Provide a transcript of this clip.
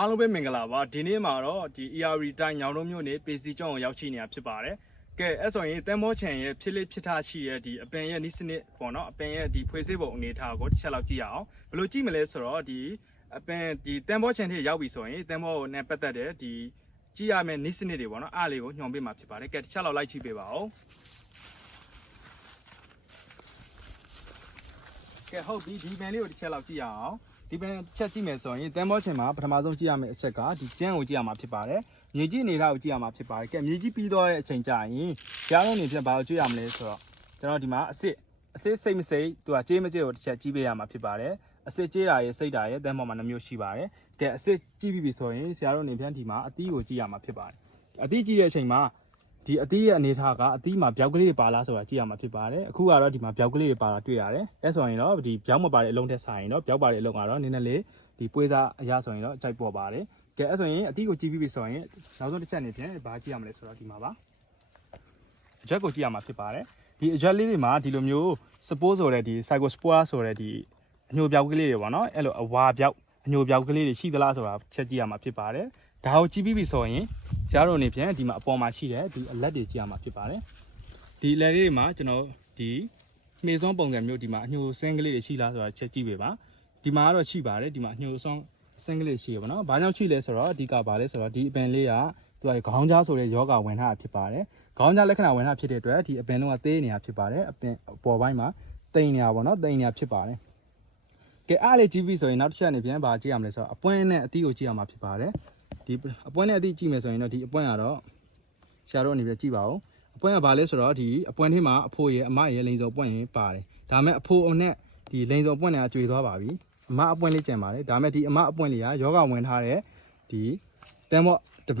အားလုံးပဲမင်္ဂလာပါဒီနေ့မှာတော့ဒီ ERV တိုင်းညောင်တုံးမြို့နယ်ပေစီကျောင်းကိုရောက်ရှိနေတာဖြစ်ပါတယ်ကဲအဲ့ဆိုရင်တန်မောချန်ရဲ့ဖြစ်လေးဖြစ်ထားရှိရဲ့ဒီအပင်ရဲ့နီးစနစ်ပေါ့နော်အပင်ရဲ့ဒီဖွေးစေးပုံအနေထားကိုတစ်ချက်လောက်ကြည့်ရအောင်ဘယ်လိုကြည့်မလဲဆိုတော့ဒီအပင်ဒီတန်မောချန်ထိရောက်ပြီဆိုရင်တန်မောနဲ့ပတ်သက်တဲ့ဒီကြည့်ရမယ့်နီးစနစ်တွေပေါ့နော်အားလေးကိုညွှန်ပေးမှာဖြစ်ပါတယ်ကဲတစ်ချက်လောက်လိုက်ကြည့်ပေးပါဦးကဲဟုတ်ပြီဒီပင်လေးကိုတစ်ချက်လောက်ကြည့်ရအောင်ဒီပင်ချက်ကြည့်မယ်ဆိုရင်တန်မောချင်မှာပထမဆုံးကြည့်ရမယ့်အချက်ကဒီကျန်းကိုကြည့်ရမှာဖြစ်ပါတယ်။မြေကြီးအနေထားကိုကြည့်ရမှာဖြစ်ပါတယ်။ကဲမြေကြီးပြီးတော့တဲ့အချိန်ကျရင်ကြားလုံးနေဖြင့်ဘာကိုကြည့်ရမလဲဆိုတော့ကျွန်တော်ဒီမှာအစစ်စိတ်မစိတ်သူကကြေးမကြေးကိုတစ်ချက်ကြည့်ပေးရမှာဖြစ်ပါတယ်။အစစ်ကြေးတာရဲ့စိတ်တာရဲ့တန်မောမှာနှမျိုးရှိပါတယ်။ကဲအစစ်ကြည့်ပြီးပြီဆိုရင်ဆရာတို့နေဖြင့်ဒီမှာအသီးကိုကြည့်ရမှာဖြစ်ပါတယ်။အသီးကြည့်တဲ့အချိန်မှာဒီအသီးရဲ့အနေထားကအသီးမှာပြောက်ကလေးတွေပါလားဆိုတာကြည့်ရမှာဖြစ်ပါတယ်အခုကတော့ဒီမှာပြောက်ကလေးတွေပါတာတွေ့ရတယ်အဲဆိုရင်တော့ဒီပြောက်မပါတဲ့အလုံးထက်ဆိုင်တော့ပြောက်ပါတဲ့အလုံးကတော့နည်းနည်းလေးဒီပွေးစားအရာဆိုရင်တော့အကြိုက်ပေါ်ပါတယ်ကဲအဲဆိုရင်အသီးကိုကြည့်ပြီးပြီဆိုရင်နောက်ဆုံးတစ်ချက်အနေဖြင့်ဘာကြည့်ရမလဲဆိုတော့ဒီမှာပါအချက်ကိုကြည့်ရမှာဖြစ်ပါတယ်ဒီအချက်လေးတွေမှာဒီလိုမျိုး suppose ဆိုတဲ့ဒီ psychospore ဆိုတဲ့ဒီအညိုပြောက်ကလေးတွေပေါ့နော်အဲ့လိုအဝါပြောက်အညိုပြောက်ကလေးတွေရှိသလားဆိုတာချက်ကြည့်ရမှာဖြစ်ပါတယ်ဒါကိုကြည့်ပြီးပြီဆိုရင်ဆရာတို့အနေဖြင့်ဒီမှာအပေါ်မှာရှိတဲ့ဒီအလက်တွေကြည့်ရမှာဖြစ်ပါတယ်ဒီအလက်လေးတွေမှာကျွန်တော်ဒီနှေးစွန်းပုံစံမျိုးဒီမှာအညိုစင်းကလေးတွေရှိလားဆိုတာချက်ကြည့်ပေးပါဒီမှာကတော့ရှိပါတယ်ဒီမှာအညိုစွန်းစင်းကလေးရှိရပါတော့ဘာကြောင့်ရှိလဲဆိုတော့အဓိကဘာလဲဆိုတော့ဒီအပင်လေးကသူကခေါင်းကြားဆိုတဲ့ယောဂဝင်ထားတာဖြစ်ပါတယ်ခေါင်းကြားလက္ခဏာဝင်ထားဖြစ်တဲ့အတွက်ဒီအပင်လုံးကသေးနေတာဖြစ်ပါတယ်အပင်အပေါ်ပိုင်းမှာတိမ်နေတာပေါ့နော်တိမ်နေတာဖြစ်ပါတယ်ကဲအားလေးကြည့်ပြီးဆိုရင်နောက်တစ်ချက်အနေဖြင့်ဘာကြည့်ရမလဲဆိုတော့အပွင့်နဲ့အသီးကိုကြည့်ရမှာဖြစ်ပါတယ်ဒီအပွင့်နဲ့အသီးကြည့်မယ်ဆိုရင်တော့ဒီအပွင့်ကတော့ဆရာတို့အနေနဲ့ကြည့်ပါဦးအပွင့်ကဘာလဲဆိုတော့ဒီအပွင့်ထဲမှာအဖိုးရဲ့အမရဲ့လိန်စော်ပွင့်ရင်ပါတယ်ဒါမဲ့အဖိုးအနဲ့ဒီလိန်စော်ပွင့်တွေကကျွေသွားပါပြီအမအပွင့်လေးကျန်ပါတယ်ဒါမဲ့ဒီအမအပွင့်လေးကယောဂဝင်ထားတဲ့ဒီတန်မော့တပင်